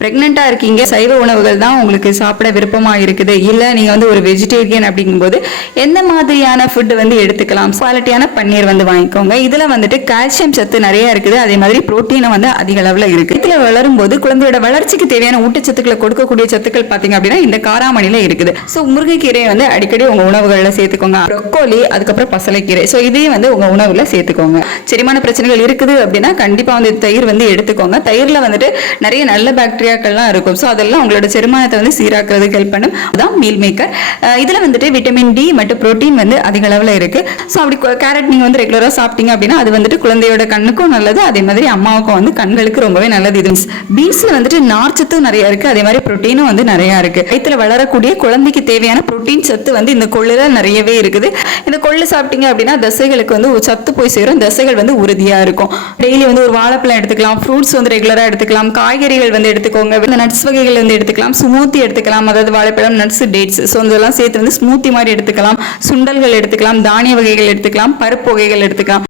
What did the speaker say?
பிரெக்னெண்டா இருக்கீங்க, சைவ உணவுகள் தான் உங்களுக்கு சாப்பிட விருப்பமா இருக்குது, இல்ல நீங்க வந்து ஒரு வெஜிடேரியன் அப்படிங்கும்போது எந்த மாதிரியான ஃபுட் வந்து எடுத்துக்கலாம்? குவாலிட்டியான பன்னீர் வந்து வாங்கிக்கோங்க. இதுல வந்துட்டு கால்சியம் சத்து நிறைய இருக்குது, அதே மாதிரி புரோட்டீனும் வந்து அதிக அளவுல இருக்கு. இதுல வளரும் போது குழந்தையோட வளர்ச்சிக்கு தேவையான ஊட்டச்சத்துக்களை கொடுக்கக்கூடிய சத்துக்கள் பாத்தீங்க அப்படின்னா இந்த காராமணில இருக்குது. ஸோ முருங்கைக்கீரையை வந்து அடிக்கடி உங்க உணவுகள்ல சேர்த்துக்கோங்க. ப்ரொக்கோலி, அதுக்கப்புறம் பசலைக்கீரை, ஸோ இதையும் வந்து உங்க உணவுல சேர்த்துக்கோங்க. செரிமான பிரச்சனைகள் இருக்குது அப்படின்னா கண்டிப்பா வந்து தயிர் வந்து எடுத்துக்கோங்க. தயிர்ல வந்துட்டு நிறைய நல்ல பாக்டீரியாக்கள்லாம் இருக்கும். ஸோ அதெல்லாம் உங்களோட செரிமானத்தை வந்து சீராக்குறதுக்கு ஹெல்ப் பண்ணும். அதான் மீல் மேக்கர். இதுல வந்துட்டு விட்டமின் டி மற்றும் புரோட்டீன் வந்து அதிக அளவுல இருக்கு. ஸோ அப்படி கேரட் நீங்க வந்து ரெகுலரா சாப்பிட்டீங்க அப்படின்னா அது வந்துட்டு குழந்தையோட கண்ணுக்கும் நல்லது, அதே மாதிரி அம்மாவுக்கும் வந்து கண்களுக்கு ரொம்பவே நல்லது. இது பீன்ஸ்ல வந்துட்டு நார்ச்சத்தும் நிறைய இருக்கு, அதே மாதிரி புரோட்டீனும் வந்து நிறைய இருக்கு. வயிற்றுல வளரக்கூடிய குழந்தைக்கு தேவையான புரோட்டீன் சத்து வந்து இந்த கொள்ளுல நிறையவே இருக்குது. இந்த கொள்ளு சாப்பிட்டீங்க அப்படின்னா தசைகளுக்கு வந்து சத்து போய் சேரும், தசைகள் வந்து உறுதியா இருக்கும். டெய்லி வந்து ஒரு வாழைப்பழம் எடுத்துக்கலாம், ஃப்ரூட்ஸ் வந்து ரெகுலரா எடுத்துக்கலாம், காய்கறிகள் வந்து எடுத்துக்கோங்க, நட்ஸ் வகைகள் வந்து எடுத்துக்கலாம், ஸ்மூத்தி எடுத்துக்கலாம், அதாவது வாழைப்பழம், நட்ஸ், டேட்ஸ், ஸோ இதெல்லாம் சேர்த்து வந்து ஸ்மூத்தி மாதிரி எடுத்துக்கலாம், சுண்டல்கள் எடுத்துக்கலாம், தானிய வகைகள் எடுத்துக்கலாம், பருப்பு வகைகள் எடுத்துக்கலாம்.